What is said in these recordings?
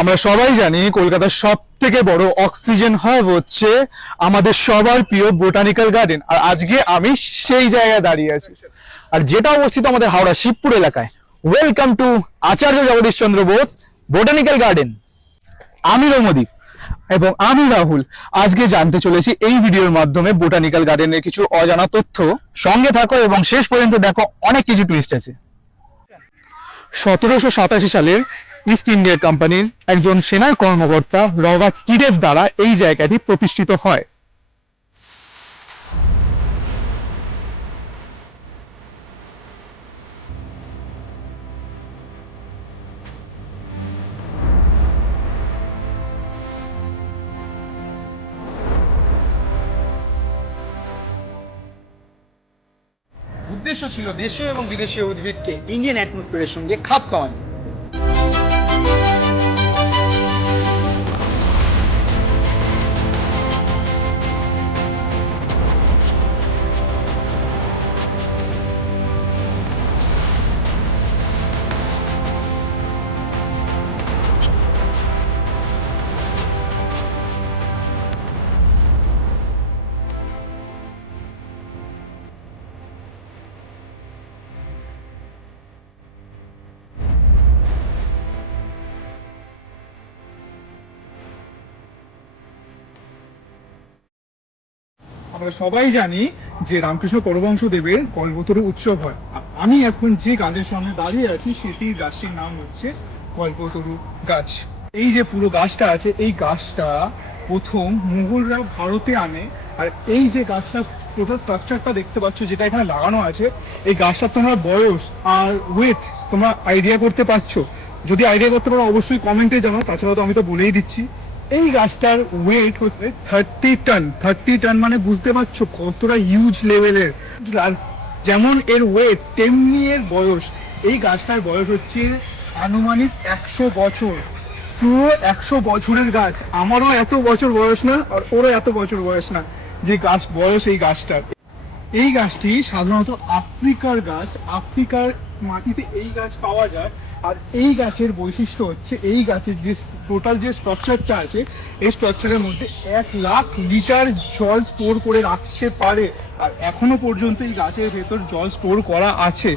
আমরা সবাই জানি কলকাতার সব থেকে বড় অক্সিজেন হাব হচ্ছে আমাদের সবার প্রিয় বোটানিক্যাল গার্ডেন, আর আজকে আমি সেই জায়গায় দাঁড়িয়ে আছি, আর যেটা অবস্থিত আমাদের হাওড়া শিবপুর এলাকায়। Welcome to Acharya Jagadish Chandra Bose botanical garden. আমি রৌমদীপ এবং আমি রাহুল আজকে জানতে চলেছি এই ভিডিওর মাধ্যমে বোটানিক্যাল গার্ডেনের কিছু অজানা তথ্য। সঙ্গে থাকো এবং শেষ পর্যন্ত দেখো, অনেক কিছু টুইস্ট আছে। 1787 সালের ইস্ট ইন্ডিয়া কোম্পানির একজন সেনা কর্মকর্তা রবার্ট কিডের দ্বারা এই জায়গাটি প্রতিষ্ঠিত হয়। উদ্দেশ্য ছিল দেশীয় এবং বিদেশীয় উদ্ভিদকে ইন্ডিয়ান অ্যাটমসফিয়ারের সঙ্গে খাপ খাওয়ানো। আমরা সবাই জানি যে রামকৃষ্ণ পরমহংস দেবের কল্পতরু উৎসব হয়। আমি এখন যে গাছের সামনে দাঁড়িয়ে আছি সেটির গাছটির নাম হচ্ছে কল্পতরু গাছ। এই যে পুরো গাছটা আছে, এই গাছটা প্রথম মুঘলরা ভারতে আনে। আর এই যে গাছটা টোটাল স্ট্রাকচারটা দেখতে পাচ্ছ যেটা এখানে লাগানো আছে, এই গাছটার তোমরা বয়স আর ওয়েট তোমরা আইডিয়া করতে পারছো? যদি আইডিয়া করতে পারো অবশ্যই কমেন্টে জানাও, তাছাড়া তো আমি তো বলেই দিচ্ছি। এই গাছটার ওয়েট হচ্ছে 30 টন। 30 টন মানে বুঝতে পারছো কতটা হিউজ লেভেলের। আর যেমন এর ওয়েট তেমনি এর বয়স। এই গাছটার বয়স হচ্ছে আনুমানিক 100 বছর। পুরো 100 বছরের গাছ। আমারও এত বছর বয়স না, আর ওরও এত বছর বয়স না যে গাছ বয়স এই গাছটার। এই গাছটি সাধারণত আফ্রিকার গাছ। আফ্রিকার মাটিতে এই গাছ পাওয়া যায়। আর এই গাছের বৈশিষ্ট্য হচ্ছে এই গাছের যে টোটাল যে স্ট্রাকচারটা আছে, এই স্ট্রাকচারের মধ্যে 1 লাখ লিটার জল স্টোর করে রাখতে পারে। আর এখনো পর্যন্ত এই গাছের ভেতর জল স্টোর করা আছে।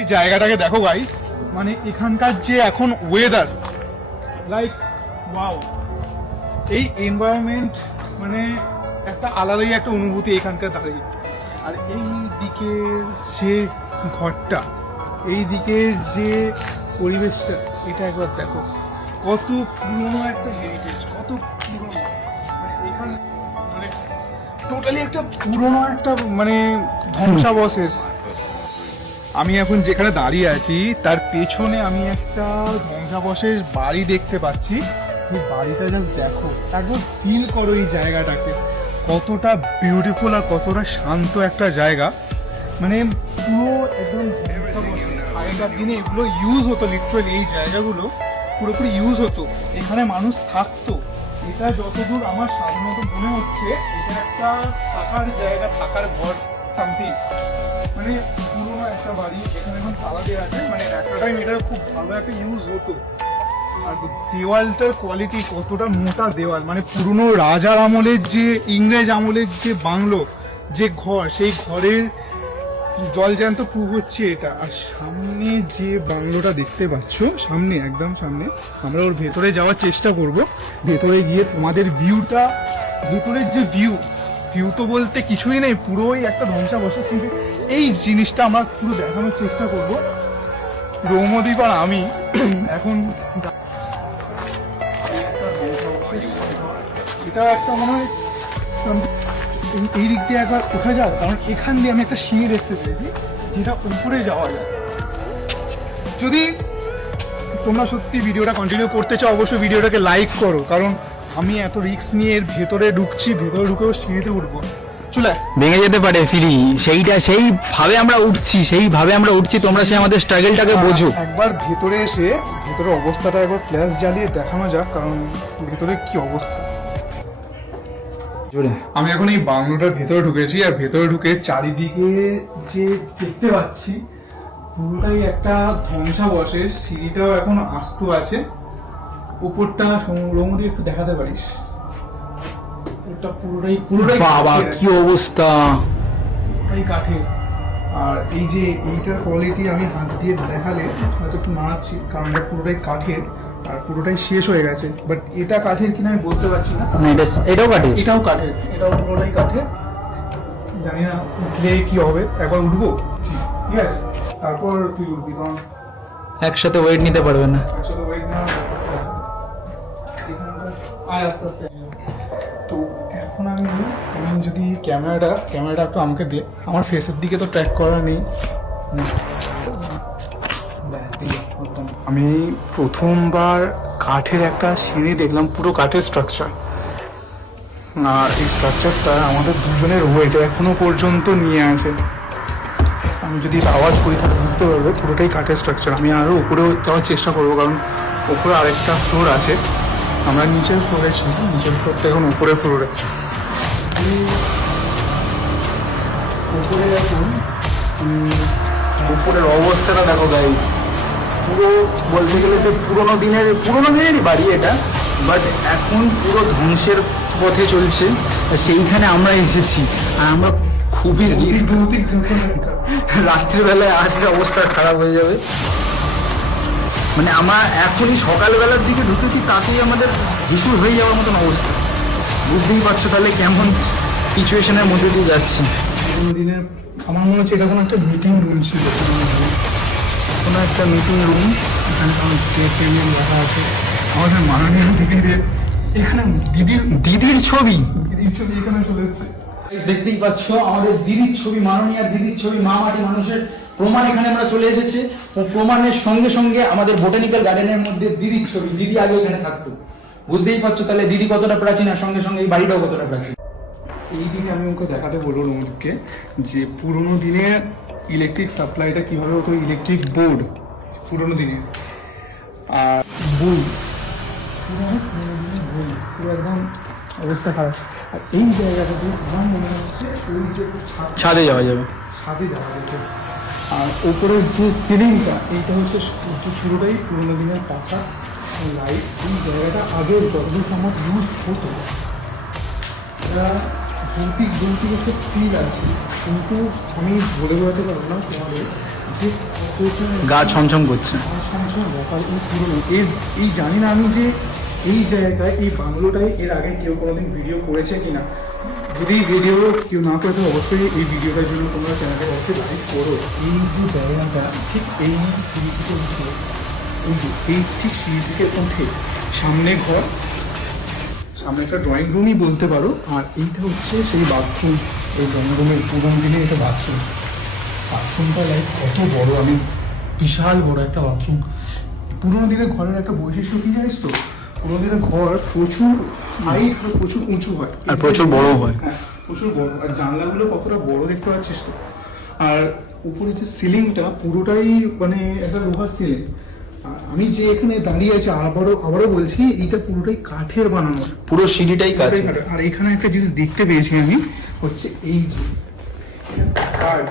এই জায়গাটাকে দেখো গাইস, মানে এখানকার যে এখন ওয়েদার, লাইক ওয়াও। এই এনভায়রনমেন্ট মানে একটা আলাদাই একটা অনুভূতি এখানকার দাঁড়িয়ে। আর এই দিকের যে ঘরটা, এই দিকের যে পরিবেশটা, এটা একবার দেখো কত পুরনো একটা হেরিটেজ, কত পুরনো। মানে এখানে মানে টোটালি একটা পুরনো একটা মানে ধ্বংসাবশেষ। আমি এখন যেখানে দাঁড়িয়ে আছি তার পেছনে আমি একটা ধ্বংসাবশেষ বাড়ি দেখতে পাচ্ছি। এই বাড়িটা জাস্ট দেখো, একবার ফিল করো এই জায়গাটাকে, কতটা বিউটিফুল আর কতটা শান্ত একটা জায়গা। মানে পুরো একদম আগেকার দিনে এগুলো ইউজ হতো, লিটারালি এই জায়গাগুলো পুরোপুরি ইউজ হতো, এখানে মানুষ থাকতো। এটা যতদূর আমার সাধারণত মনে হচ্ছে এটা একটা থাকার জায়গা, থাকার ঘর সামথিং। মানে পুরোনো একটা বাড়ি, এখানে এখন তালা দেওয়া আছে। মানে একটা টাইম এটা খুব ভালো একটা ইউজ হতো। আর দেওয়ালটার কোয়ালিটি, কতটা মোটা দেওয়াল, মানে পুরনো রাজার আমলের যে ইংরেজ আমলের যে বাংলো, যে ঘর, সেই ঘরের জলজ্যান্ত প্রুফ হচ্ছে এটা। আর সামনে যে বাংলোটা দেখতে পাচ্ছ, সামনে একদম সামনে, আমরা ওর ভেতরে যাওয়ার চেষ্টা করব। ভেতরে গিয়ে তোমাদের ভিউটা, ভেতরের যে ভিউ তো বলতে কিছুই নেই, পুরোই একটা ধ্বংসাবশেষ, কিন্তু এই জিনিসটা আমরা পুরো দেখানোর চেষ্টা করব। রৌমদীপ আর আমি এখন এটা একটা মনে হয় এই দিক দিয়ে একবার উঠা যাক, কারণ এখান দিয়ে আমি একটা সিঁড়ি দেখতে পেয়েছি যেটা উপরে যাওয়া যায়। যদি তোমরা সত্যি ভিডিওটা কন্টিনিউ করতে চাও অবশ্যই ভিডিওটাকে লাইক করো, কারণ আমি এত রিস্ক নিয়ে এর ভেতরে ঢুকছি, ভেতরে ঢুকেও সিঁড়িতে উঠবো, চলে ভেঙে যেতে পারে সিঁড়ি, সেইভাবে আমরা উঠছি, তোমরা সেই আমাদের স্ট্রাগলটাকে বোঝো। একবার ভেতরে এসে ভেতরের অবস্থাটা একবার ফ্ল্যাশ জ্বালিয়ে দেখানো যাক, কারণ ভেতরে কি অবস্থা। আমি এখন এই বাংলোটার ভেতরে ঢুকেছি, আর ভেতরে ঢুকে চারিদিকে যে দেখতে পাচ্ছি পুরোটাই একটা ধ্বংসাবশেষ। সিঁড়িটাও এখন আস্ত আছে, উপরটা রৌমদি একটু দেখাতে পারিস? ওটা পুরোটাই বাবা কাঠের, কি অবস্থা! পুরোটাই কাঠের। আর এই যে এইটার কোয়ালিটি আমি হাত দিয়ে দেখালে হয়তো একটু নাড়াচ্ছি, কারণ এটা পুরোটাই কাঠের আর পুরোটাই শেষ হয়ে গেছে। বাট এটা কাঠের কিনা আমি বলতে পারছি না। এটাও কাটে? এটাও কাঠের, এটাও পুরোটাই কাঠের। জানি না উঠলে কি হবে, একবার উঠবো ঠিক আছে, তারপর তুই উঠবি, কারণ একসাথে ওয়েট নিতে পারবে না। আসলে ওয়েট না আয় আস্তে আস্তে। তো এখন আমি যদি ক্যামেরাটা একটু আমাকে দে, আমার ফেসের দিকে তো ট্র্যাক করা নেই। আমি প্রথমবার কাঠের একটা সিঁড়ি দেখলাম, পুরো কাঠের স্ট্রাকচার। আর এই স্ট্রাকচারটা আমাদের দুজনের ওয়েট এখনো পর্যন্ত নিয়ে আসে। আমি যদি আওয়াজ করি তাহলে বুঝতে পারবে পুরোটাই কাঠের স্ট্রাকচার। আমি আরও উপরেও যাওয়ার চেষ্টা করবো, কারণ উপরে আরেকটা ফ্লোর আছে। আমরা নিচের ফ্লোরে ছিলাম, নিচের ফ্লোরটা এখন উপরের ফ্লোরে। উপরে এখন উপরের অবস্থাটা দেখো গাইস, পুরো বলতে গেলে যে পুরোনো দিনেরই বাড়ি এটা, বাট এখন পুরো ধ্বংসের পথে চলছে। সেইখানে আমরা এসেছি, আর আমরা খুবই রাত্রিবেলায় আসলে অবস্থা খারাপ হয়ে যাবে। মানে আমরা এখনই সকালবেলার দিকে ঢুকেছি, তাতেই আমাদের হিসুর হয়ে যাওয়ার মতন অবস্থা। বুঝতেই পারছো তাহলে কেমন সিচুয়েশনের মধ্যে দিয়ে যাচ্ছি। পুরোনো দিনের আমার মনে হচ্ছে এটা কোনো একটা মিটিং রুম ছিল, কোনো একটা মিটিং রুম। এখানে আমার টেবিল রাখা আছে, আমাদের মাননীয় দিদিদের। এখানে দিদির ছবি এখানে চলে এসছে। দেখতেই পাচ্ছ আমাদের দিদির ছবি, মাননীয় দিদির ছবি, মা মাটি মানুষের প্রমাণ। এখানে আমরা চলে এসেছি, প্রমাণের সঙ্গে সঙ্গে আমাদের বোটানিক্যাল গার্ডেনের মধ্যে দিদির ছবি। দিদি আগে এখানে থাকতো, বুঝতেই পারছো তাহলে দিদি কতটা প্রাচীন, আর সঙ্গে সঙ্গে এই বাড়িটাও কতটা প্রাচীন। এই দিনে আমি ওকে দেখাতে বলবো রোমদীপকে যে পুরোনো দিনে ইলেকট্রিক সাপ্লাইটা কীভাবে হতো, ইলেকট্রিক বোর্ড পুরোনো দিনে, আর বই পুরো একদম অবস্থা খারাপ। আর এই জায়গাটা দিয়ে আমার মনে হচ্ছে ওই যে ছাদে যাওয়া যাবে, ছাদে যাওয়া যেত। আর ওপরের যে সিলিংটা, এইটা হচ্ছে পুরোটাই পুরোনো দিনের পাখা লাইট। এই জায়গাটা আগে যতদূর সম্ভব ইউজ হতো, এটা ভৌতিক একটা ফিল আছে, কিন্তু আমি বলে বোঝাতে পারবো না তোমাদের যে গা ছমছম করছে। ব্যাপার এই পুরোনো এই জানি না আমি যে এই জায়গায় এই বাংলোটায় এর আগে কেউ কোনোদিন ভিডিও করেছে কিনা। যদি ভিডিও কেউ না করে তো অবশ্যই এই ভিডিওটার জন্য তোমরা চ্যানেলকে অবশ্যই লাইক করো। এই যে জায়গাটা ঠিক এই সিঁড়ি থেকে উঠে, এই যে এই ঠিক সিঁড়ি থেকে উঠে সামনে ঘর, সামনে একটা ড্রয়িং রুমই বলতে পারো। আর এইটা হচ্ছে সেই বাথরুম, এই ড্রয়িং রুমের পুরোনো দিনে এটা বাথরুমটা লাইক কত বড়, আমি বিশাল বড় একটা বাথরুম। পুরোনো দিনের ঘরের একটা বৈশিষ্ট্য কি জানিস তো, পুরোনো দিনের ঘর প্রচুর হাইট হয়, প্রচুর উঁচু হয়, আর প্রচুর বড় হয়। হ্যাঁ প্রচুর বড়। আর জানলাগুলো কতটা বড় দেখতে পাচ্ছিস তো। আর উপরে যে সিলিংটা পুরোটাই মানে একটা লোহার সিলিং। আর আমি যে এখানে দাঁড়িয়ে আছি আবারও বলছি, এইটা পুরোটাই কাঠের বানানো, পুরো সিঁড়িটাই কাজ। আর এখানে একটা জিনিস দেখতে পেয়েছি আমি, হচ্ছে এই যে গার্ড,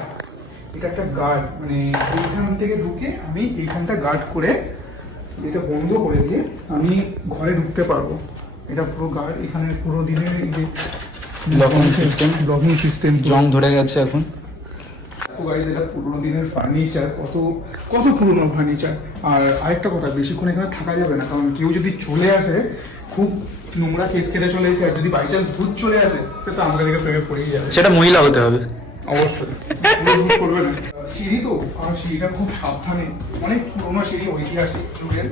এটা একটা গার্ড। মানে এইখান থেকে ঢুকে আমি এইখানটা গার্ড করে এটা বন্ধ করে দিয়ে আমি ঘরে ঢুকতে পারবো। এটা পুরো গার্ড। এখানে পুরো দিনের এই যে লকিং সিস্টেম, জং ধরে গেছে এখন। গাইজ এটা পুরোনো দিনের ফার্নিচার, কত পুরোনো ফার্নিচার। আর আরেকটা কথা, বেশিক্ষণ এখানে থাকা যাবে না, কারণ কেউ যদি চলে আসে, খুব নোংরা কেস কেটে চলে এসে, আর যদি বাই চান্স ভূত চলে আসে তো আমাকে দেখে প্রেমে পড়েই যাবে। সেটা মহিলা হতে হবে অবশ্যই, করবে না। সিঁড়ি তো, আর সিঁড়িটা খুব সাবধানে, অনেক পুরোনো সিঁড়ি, ঐতিহাসিক যুগের,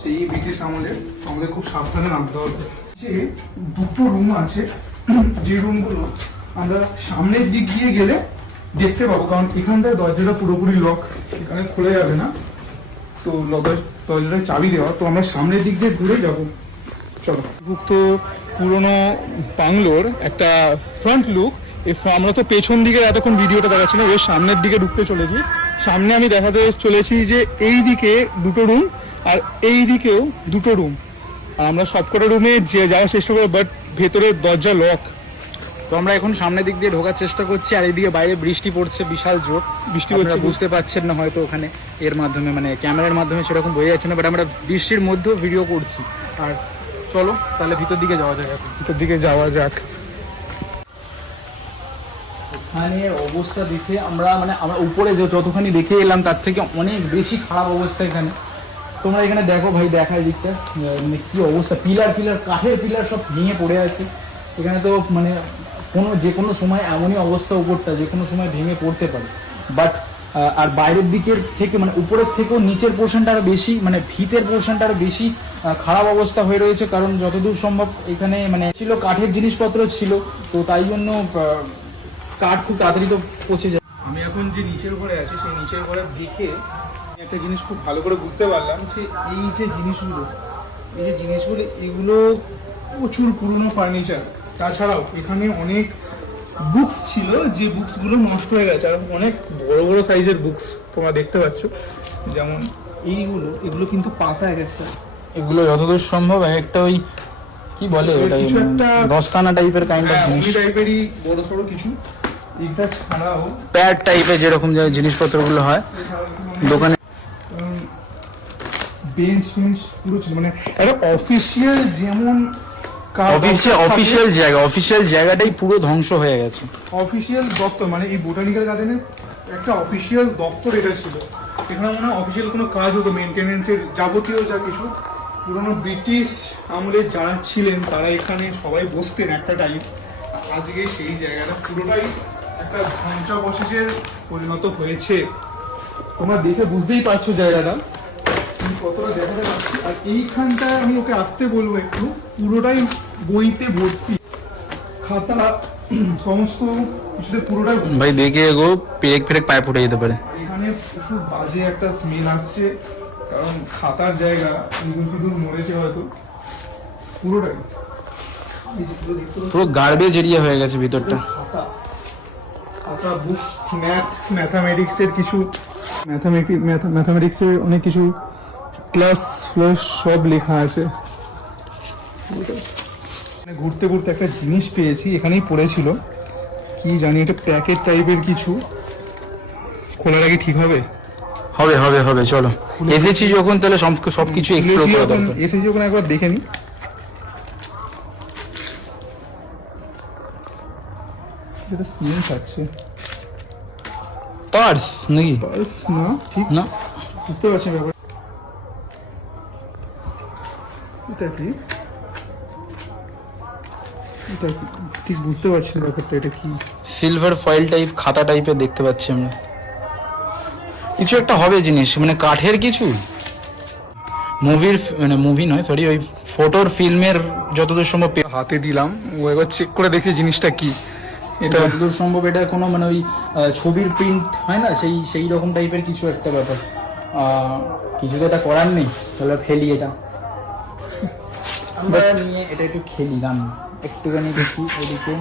সেই ব্রিটিশ আমলের, আমাদের খুব সাবধানে নামতে হবে। যে দুটো রুম আছে, যে রুমগুলো আমরা সামনের দিক দিয়ে গেলে দেখতে পাবো, কারণ এখানটায় দরজাটা পুরোপুরি লক, এখানে খোলা যাবে না, তো দরজাটায় চাবি দেওয়া। তো আমরা সামনের দিক দিয়ে ঘুরে যাবো। চলো ভুক্ত পুরনো বাংলোর একটা ফ্রন্ট লুক। আমরা তো পেছন দিকে এতক্ষণ ভিডিওটা দেখাচ্ছিলাম, এর সামনের দিকে ঢুকতে চলেছি। সামনে আমি দেখাতে চলেছি যে এই দিকে দুটো রুম আর এই দিকেও দুটো রুম, আর আমরা সবকটা রুমে যাওয়ার চেষ্টা করবো, বাট ভেতরে দরজা লক। তো আমরা এখন সামনের দিক দিয়ে ঢোকার চেষ্টা করছি, আর এইদিকে বাইরে বৃষ্টি পড়ছে বিশাল জোর। বৃষ্টি হচ্ছে হচ্ছে, বুঝতে পারছেন না হয়তো ওখানে এর মাধ্যমে, মানে ক্যামেরার মাধ্যমে সেরকম বোঝা যাচ্ছে না, বাট আমরা বৃষ্টির মধ্যেও ভিডিও করছি। আর চলো তাহলে ভিতর দিকে যাওয়া যাক। ভিতর দিকে যাওয়া যাক। এখানে অবস্থা দেখে আমরা আমরা উপরে যতখানি দেখে এলাম তার থেকে অনেক বেশি খারাপ অবস্থা এখানে। তোমরা এখানে দেখো ভাই, দেখা দিকটা মানে কি অবস্থা, পিলার কাঠের পিলার সব ভেঙে পড়ে আছে এখানে। তো মানে যে কোনো সময় এমনই অবস্থা, উপরটা যে কোনো সময় ভেঙে পড়তে পারে। বাট আর বাইরের দিকের থেকে মানে উপরের থেকেও নিচের পোর্শনটা আরো বেশি, মানে ভিতের পোর্শনটা আরো বেশি খারাপ অবস্থা হয়ে রয়েছে। কারণ যতদূর সম্ভব এখানে মানে ছিল কাঠের জিনিসপত্র ছিল, তো তাই জন্য কাঠ খুব তাড়াতাড়ি তো পচে যায়। আমি এখন যে নিচের ঘরে আছি সেই নিচের ঘরে দেখে একটা জিনিস খুব ভালো করে বুঝতে পারলাম যে এই যে জিনিসগুলো এগুলো প্রচুর পুরনো ফার্নিচার। তাছাড়াও এখানে অনেক বুকস ছিল যে বুকসগুলো নষ্ট হয়ে গেছে, আর অনেক বড় বড় সাইজের বুকস তোমরা দেখতে পাচ্ছ। যেমন এগুলো কিন্তু পাতা এক একটা, এগুলো যতদূর সম্ভব একটা ওই কি বলে ওটা, কিছু একটা দস্তানা টাইপের কাইন্ড অফ জিনিস, টাইপেরই বড় সড়ো কিছু। এটা ছাড়াও প্যাড টাইপের যেরকম যে জিনিসপত্রগুলো হয় দোকানে, বেঞ্চ পুরো ছিল, মানে একটা অফিসিয়াল যেমন অফিসিয়াল জায়গাটাই পুরো ধ্বংস হয়ে গেছে। অফিসিয়াল দপ্তর, মানে এই বোটানিক্যাল গার্ডেনের একটা অফিসিয়াল দপ্তর এটা ছিল। এখানে মনে হয় অফিসিয়াল কোনো কাজ হতো, মেনটেনেন্সের যাবতীয় যা কিছু। পুরোনো ব্রিটিশ আমলের যারা ছিলেন তারা এখানে সবাই বসতেন একটা টাইম। আজকে সেই জায়গাটা পুরোটাই একটা ধ্বংসাবশেষের পরিণত হয়েছে। তোমরা দেখে বুঝতেই পারছো জায়গাটা কতটা দেখাতে পাচ্ছি। আর এইখানটায় আমি ওকে আসতে বলবো একটু, পুরোটাই বইতে ভর্তি, খাতা সমস্ত কিছুতে পুরোটাই ভর্তি। ভাই দেখে এগো পেরেক পায়ে ফুটে যেতে পারে। এখানে প্রচুর বাজে একটা স্মেল আসছে, কারণ খাতার জায়গা ইঁদুর মরেছে হয়তো পুরোটাই। পুরো গার্বেজ এরিয়া হয়ে গেছে ভিতরটা। খাতা বুকস, ম্যাথামেটিক্সের কিছু ম্যাথামেটিক্সের অনেক কিছু ক্লাস সব লেখা আছে। ঘুরতে ঘুরতে একটা জিনিস পেয়েছি, এখানেই পড়েছিল, কি জানি এটা প্যাকেট টাইপের কিছু। খোলার আগে ঠিক হবে? হবে হবে হবে, চলো এসেছি যখন তাহলে সবকিছু এক্সপ্লোর করা দরকার। এসেছি যখন একবার দেখে নি। যেটা স্মেল পাচ্ছে পার্স নাকি? পার্স না, ঠিক না, বুঝতে পারছি ব্যাপার। এটা কি ঠিক বুঝতে পারছি না ব্যাপারটা, এটা কি? সিলভার ফয়েল টাইপ খাতা টাইপের দেখতে পাচ্ছি আমরা। কিছু একটা হবে জিনিস, মানে কাঠের কিছু মুভি নয় সরি, ওই ফটোর ফিল্মের যতদূর সম্ভব হাতে দিলাম, ও একবার চেক করে দেখি জিনিসটা কি। এটা যতদূর সম্ভব এটা কোনো মানে ওই ছবির প্রিন্ট হয় না, সেই রকম টাইপের কিছু একটা ব্যাপার। কিছু তো এটা করার নেই, তাহলে ফেলি এটা। আমরা নিয়ে এটা একটু খেলি, দাম একটুখানি দেখি ওদিকে।